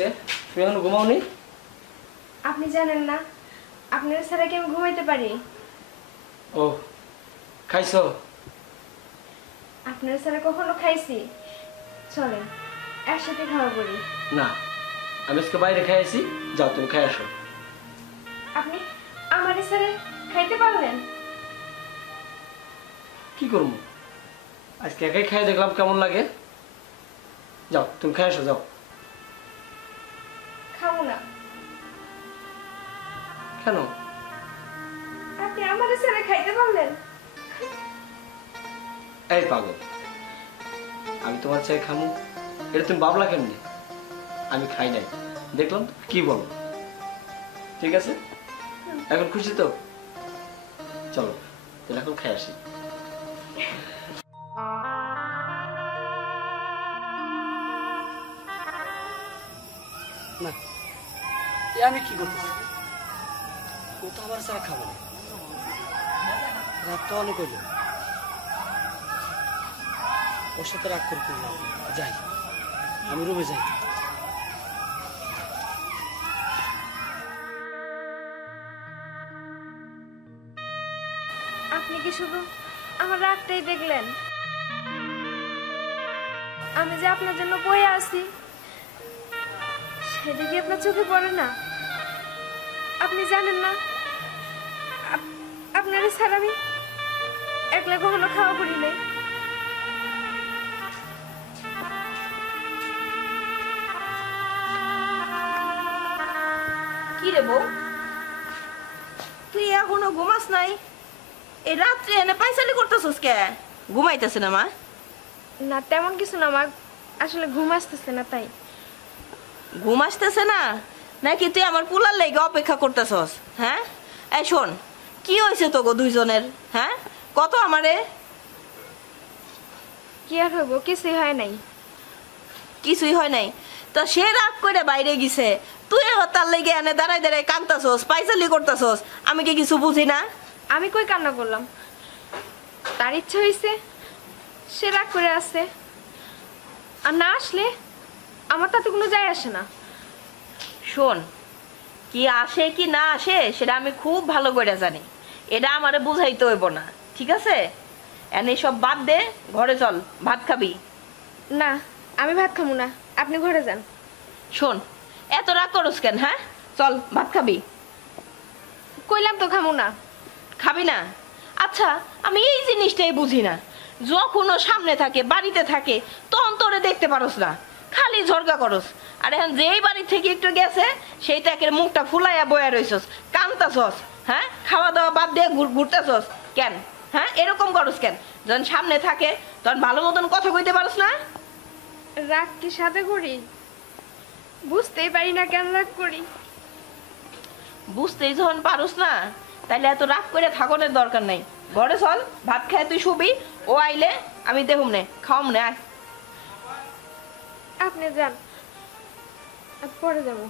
হয়েছে? তুমি এখনো ঘুমাওনি? আপনি জানেন না আপনার ছাড়া কি আমি ঘুমাইতে পারি? ও খাইছো? আপনার ছাড়া কখনো খাইছি? চলেন একসাথে খাওয়া করি। না, আমি আজকে বাইরে খাই আসি। যাও তুমি খাই আসো। আপনি আমার ছাড়া খাইতে পারলেন? কি করবো, আজকে একাই খাই দেখলাম কেমন লাগে। যাও তুমি খাই আসো, যাও। খাবো না। কেন? আপনি আমার ছাড়া খাইতে পারলেন? এই পাগল, আমি তোমার চাই খামু এটা তুমি ভাবলা কেমনি? আমি খাই নাই, দেখলাম কি বলো। ঠিক আছে, এখন খুশি তো? চলো তাহলে এখন খাই আসি। না, আমি কি করতেছি? ও তো আমার ছাড়া খাবো না। রাত তো অনেক হইল, ওর সাথে রাগ করে করলাম। যাই, আমি রুমে যাই। আপনি কি শুধু আমার রাগটাই দেখলেন? আমি যে আপনার জন্য বয়ে আছি সেটা কি আপনার চোখে পড়ে না? আপনি জানেন না আপনার ছাড়া আমি একলা কখনো খাওয়া করি নাই। কি রে বউ, তুই এখনো ঘুমাস নাই? এই রাত্রে এনে পাইচালি করতেছস কে? ঘুমাইতেছে না মা? না তেমন কিছু না মা, আসলে ঘুম আসতেছে না তাই। ঘুম আসতেছে না নাকি তুই আমার পুলার লেগে অপেক্ষা করতেছস? হ্যাঁ, এই শোন, কি হয়েছে তোকে দুইজনের? হ্যাঁ, কত আমারে। কি আর হইব, কিছুই হয় নাই। কিছুই হয় নাই তো সে রাগ করে বাইরে গেছে, তুই তার লেগে এনে দাঁড়াই দাঁড়াই কান্দতাছস, পাইচালি করতেছস। আমি কি কিছু বুঝি না? আমি কই কান্না করলাম? তার ইচ্ছা হয়েছে, সে রাগ করে আসছে। আর না আসলে আমার তাতে কোনো যায় আসে না। শোন, কি আসে কি না আসে সেটা আমি খুব ভালো করে জানি, এটা আমারে বুঝাইতে হইব না, ঠিক আছে? এনে সব বাদ দে, ঘরে চল, ভাত খাবি। না, আমি ভাত খাবো না, আপনি ঘরে যান। শোন, এত রাগ করস কেন? হ্যাঁ, চল ভাত খাবি। কইলাম তো খাবো না। খাবি না? আচ্ছা, আমি এই জিনিসটাই বুঝি না, যখন ও সামনে থাকে, বাড়িতে থাকে, তখন তোরে দেখতে পারস না, খালি ঝরকা করস। আর এখন যেই বাড়ি থেকে একটু গেছে সেই টাকের মুখটা ফুলাইয়া বয়া রইছস, কান্তাছস। হ্যাঁ, খাওয়া দাওয়া বাদ দিয়ে ঘুরতেছস কেন? হ্যাঁ, এরকম করস কেন? যখন সামনে থাকে তখন ভালো মতন কথা কইতে পারস না? রাগ কি সাথে করি? বুঝতেই পারি না কেন রাগ করি। বুঝতেই যখন পারস না তাইলে এত রাগ করে থাকনের দরকার নাই। ঘরে চল, ভাত খায় তুই শুবি, ও আইলে আমি দেখুম নে, খাওয়াম নে। আয়, আপনি যান, পরে যাবো।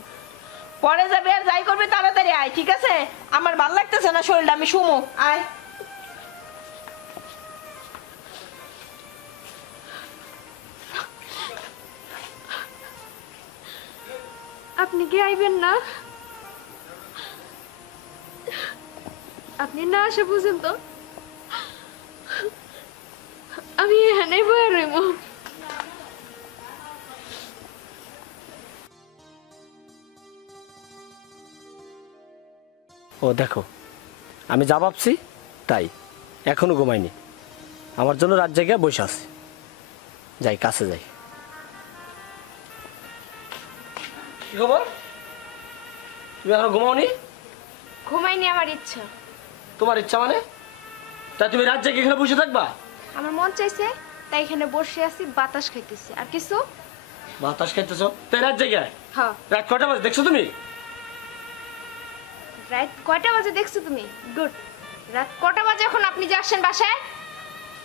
পরে যাবে আর যাই করবি তাড়াতাড়ি আয়, ঠিক আছে? আমার ভাল লাগতেছে না শরীরটা, আমি শুমু। আয়। আপনি কি আইবেন না? আপনি না আসা পর্যন্ত আমি এখানে বয়ে রইব। ও দেখো, আমি যা ভাবছি তাই, এখনো ঘুমাইনি। আমার জন্য রাত জায়গায় বসে আছি। যাই, কাছে যাই। কি খবর? তুমি এখনো ঘুমাওনি? ঘুমাইনি, আমার ইচ্ছা। তোমার ইচ্ছা মানে? তা তুমি রাত জায়গায় এখানে বসে থাকবা? আমার মন চাইছে তাই এখানে বসে আছি, বাতাস খাইতেছি, আর কিছু। বাতাস খাইতেছো তাই রাত জায়গায়? হ্যাঁ। রাত কয়টা বাজে দেখছো তুমি? রাত কয়টা বাজে দেখছো তুমি? গুড। রাত কটা বাজে এখন আপনি যে আসেন বাসায়?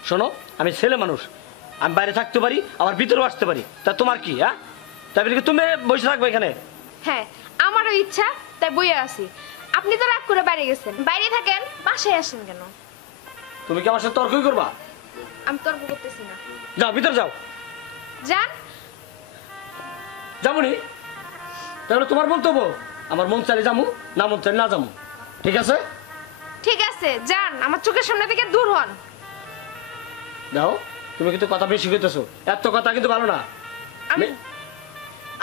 শোনো, আমি ছেলে মানুষ, আমি বাইরে থাকতে পারি, আবার ভিতরেও আসতে পারি। তা তোমার কি? হ্যাঁ, তারপরে কি তুমি বসে থাকবে এখানে? হ্যাঁ, আমারও ইচ্ছা তাই বইয়া আছি। আপনি তো রাগ করে বাইরে গেছেন, বাইরে থাকেন, বাসায় আসেন কেন? তুমি কি আমার সাথে তর্কই করবা? আমি তর্ক করতেছি না। যাও, ভিতরে যাও। যান। যাবনি? তাহলে তোমার মন্তব্য, আমার মন চাইলে যামু, না মন চাইলে না যামু, ঠিক আছে? ঠিক আছে যান, আমার চোখের সামনে থেকে দূর হন। দাও, তুমি কিন্তু কথা বেশি কইতেছো, এত কথা কিন্তু ভালো না। আমি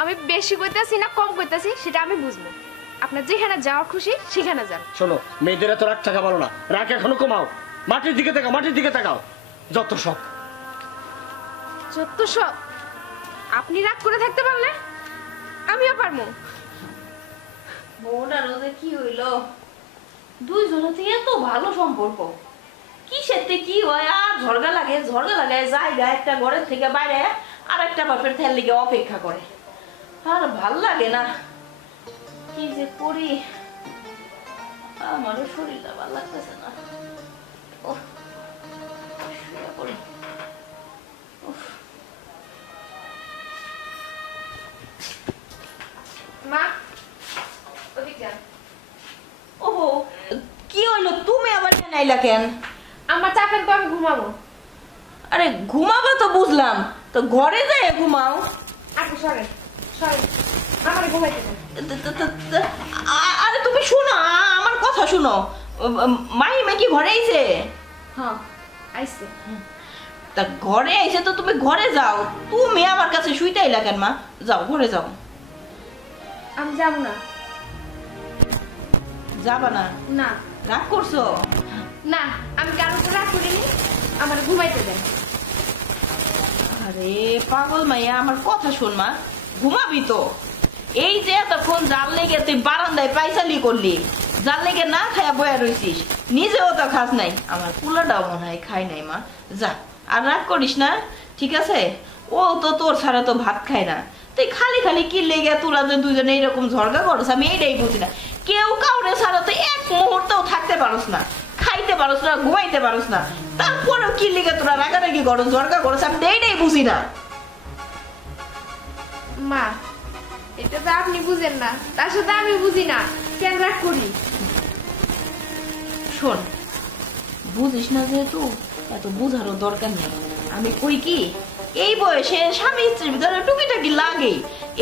আমি বেশি কইতাছি না কম কইতাছি সেটা আমি বুঝবো। আপনার যেখানে যাওয়ার খুশি সেখানে যান। শোনো, মেয়েদের এত রাগ থাকা ভালো না, রাগ এখনো কমাও, মাটির দিকে তাকাও, মাটির দিকে তাকাও, যত সব। যত সব? আপনি রাগ করে থাকতে পারলে আমিও পারবো। বউটা রোজে কি হইলো, দুইজনের থেকে এত ভালো সম্পর্ক, কিসের থেকে কি হয় আর ঝগড়া লাগে জায়গা একটা ঘরের থেকে বাইরে আর একটা বাপের থেল লিগে অপেক্ষা করে, আর ভাল লাগে না। কি যে করি, আমারও শরীরটা ভাল লাগতেছে না। ওহ, শুয়ে পড়ি। মা ওদিক যান। ওহো, কি হইলো, তুমি আবার কেন আইলা কেন? আমার চাপেন তো আমি ঘুমাবো। আরে ঘুমাবো তো বুঝলাম, তো ঘরে যায় ঘুমাও। আপনি সরেন সরেন, আমার ঘুমাইতে দেন। আরে তুমি শোনো, আমার কথা শোনো। মাহিমা কি ঘরে আইছে? হ্যাঁ আইছে। তা ঘরে আইছে তো তুমি ঘরে যাও, তুমি আমার কাছে শুইতে আইলা কেন মা? যাও ঘরে যাও। আমি যাব না। যাবা না? না রাগ করছো? না, আমি কারোর উপর রাগ করিনি, আমার ঘুমাইতে দেন। আরে পাগল মাইয়া, আমার কথা শোন মা, ঘুমাবি তো। এই যে এতক্ষণ জাল লেগে তুই বারান্দায় পাইচালি করলি, জাল লেগে না খায়া বয়া রইছিস, নিজেও তো খাস নাই, আমার পুলাটাও মনে হয় খাই নাই মা। যা, আর রাগ করিস না, ঠিক আছে? ও তো তোর ছাড়া তো ভাত খায় না, তুই খালি খালি কি লেগে তোরা যে দুজনে এইরকম ঝগড়া করছ, আমি এইটাই বুঝি না। কেউ কাউরে ছাড়া তো এক মুহূর্তেও থাকতে পারস না, খাইতে পারস না, ঘুমাইতে পারস না, তারপরেও কি লেগে তোরা রাগারাগি করো, ঝগড়া করছ, আমি এইটাই বুঝি না। মা এটা তো আপনি বুঝেন না, তার সাথে আমি বুঝি না, কেন রাগ করি? শোন, বুঝিস না যেহেতু এত বুঝারও দরকার নেই। আমি কই কি, এই বয়সে স্বামী স্ত্রীর ভিতরে টুকিটাকি লাগে,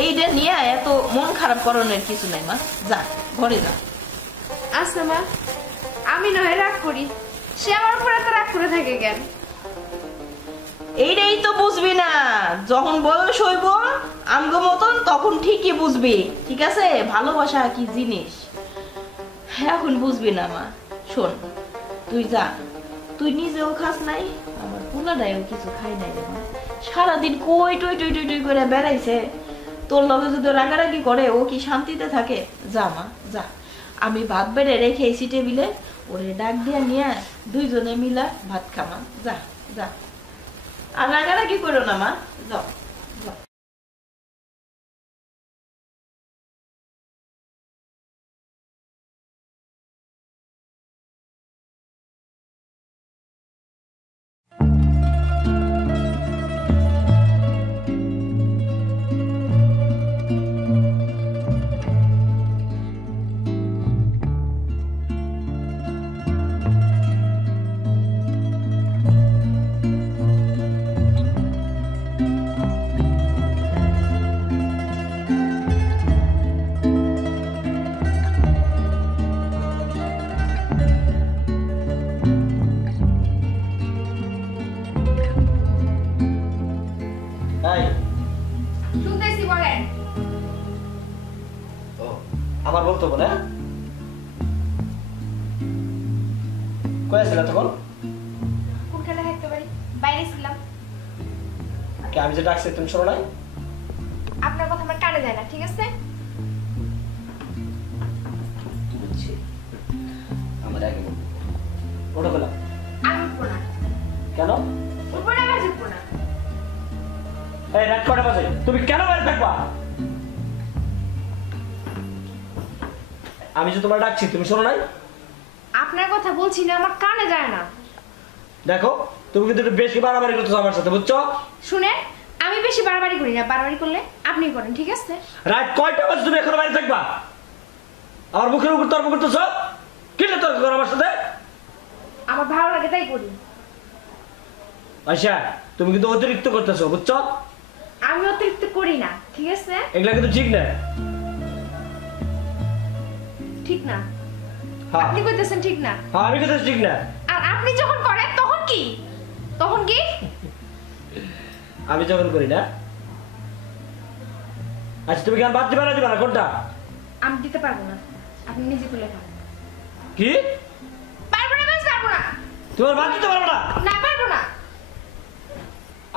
এইটা নিয়ে এত মন খারাপ করানোর কিছু নাই মা। যা ঘরে যা। আচ্ছা মা, আমি নয় রাগ করি, সে আমার উপর এত রাগ করে থাকে কেন? এইটাই তো বুঝবি না, যখন বয়স হইব আমগো মতন তখন ঠিকই বুঝবি, ঠিক আছে? ভালোবাসা কি জিনিস এখন বুঝবি না মা। শোন, তুই যা, তুই নিজেও খাস নাই, আমার পোলাটাও কিছু খাই নাই রে মা। সারাদিন কই টই টই টই টই করে বেড়াইছে, তোর লগে যদি রাগারাগি করে ও কি শান্তিতে থাকে? যা মা যা, আমি ভাত বেড়ে রেখেছি টেবিলে, ওরে ডাক দিয়ে নিয়ে দুইজনে মিলা ভাত খামা। যা যা, আর রাগারাগি করো না মা, যাও যাও। শুনতেছি বলেন। আমার বক্তব্য না, কই আছিলা তখন? কোনখানে থাকতে পারি? বাইরে ছিলাম। কি আমি যে ডাকছি তুমি শোনো নাই? আপনার কথা আমার কানে যায় না, ঠিক আছে? বুঝছি, আমার আগে বলবো। ওটা বললাম আমি উঠবো না। কেন? উঠবো না, আমি উঠবো না। এই রাত কটা বাজে, তুমি কেন বাইরে থাকবা? আমি যে তোমার ডাকছি তুমি শোনো নাই? আপনার কথা বলছি না, আমার কানে যায় না। দেখো, তুমি কিন্তু একটু বেশি বাড়াবাড়ি করতেছো আমার সাথে, বুঝছো? শুনে, আমি বেশি বাড়াবাড়ি করি না, বাড়াবাড়ি করলে আপনি করেন, ঠিক আছে? রাত কয়টা বাজে তুমি এখনো বাইরে থাকবা? আমার মুখের উপর তর্ক করতেছো? কিলে তর্ক করো আমার সাথে? আমার ভালো লাগে তাই করি। আচ্ছা, তুমি কিন্তু অতিরিক্ত করতেছো, বুঝছো? আমি অতিরিক্ত করি না, ঠিক আছে? এগুলা কিন্তু ঠিক না। ঠিক না। হ্যাঁ আপনি কইতেছেন ঠিক না, হ্যাঁ আমি কথা ঠিক না। আর আপনি যখন করেন তখন কি? তখন কি? আমি যখন করি না। আচ্ছা তুমি গান বাদ দিবা না দিবা না কোনটা? আমি দিতে পারবো না, আপনি নিজে তুলে খান। কি পারবো না, বাস পারবো না। তোমার বাদ দিতে পারবো না? না পারবো না।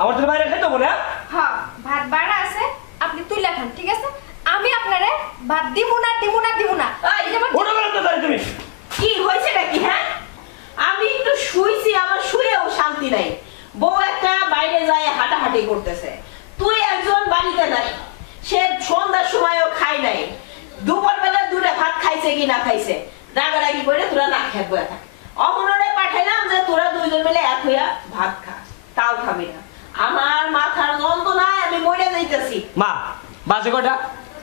আমার তুমি বাইরে খাইতে বলে? হ্যাঁ ভাত বাড়া আছে, আপনি তুলে খান, ঠিক আছে? আমি আপনারে ভাত দিমু না দিমু না দিমু না। এই যে আমার- ওটা বলো তো তাই তুমি। কি হয়েছে নাকি? হ্যাঁ, আমি একটু শুইছি, আমার শুয়েও শান্তি নাই। বউ একটা বাইরে যায় হাঁটাহাঁটি করতেছে, তুই একজন বাড়িতে নাই, সে সন্ধ্যার সময়ও খাই নাই, দুপুর বেলা দুটা ভাত খাইছে কি না খাইছে, রাগারাগি করে তোরা না খেয়ে বয়ে থাক। অমনরে পাঠাইলাম যে তোরা দুইজন মিলে এক হইয়া ভাত খা, তাও খাবি না। আমার মাথার যন্ত্রণায় আমি মরে যাইতেছি। মা বাজে কটা?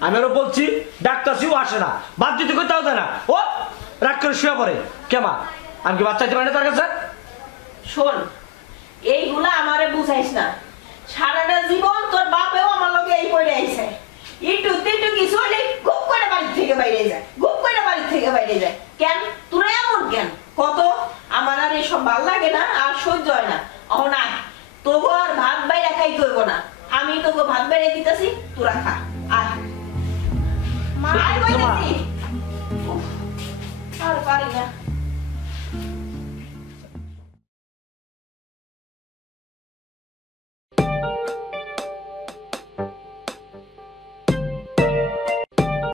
আমি আরো বলছি ডাক্তারছিও আসে না, বাদ দিতে কোথাও দেয় না, ও রাগ করে শুয়ে পড়ে। কে মা আমি কি বাচ্চা দিতে পারি না তার কাছে? শোন, এইগুলা আমারে বুঝাইস না। সারাটা জীবন তোর বাপেও আমার লগে এই পড়ে আইছে, একটু কিছু হলে গুপ করে বাড়ি থেকে বাইরে যায়, গুপ করে বাড়ি থেকে বাইরে যায়। কেন তোরা এমন কেন কত? আমার আর এসব ভাল লাগে না, আর সহ্য হয় না। ও না, তোকে আর ভাত বাইরে খাই করব না, আমি তোকে ভাত বাইরে দিতেছি, তোরা খা। আর মা, আর পারি না।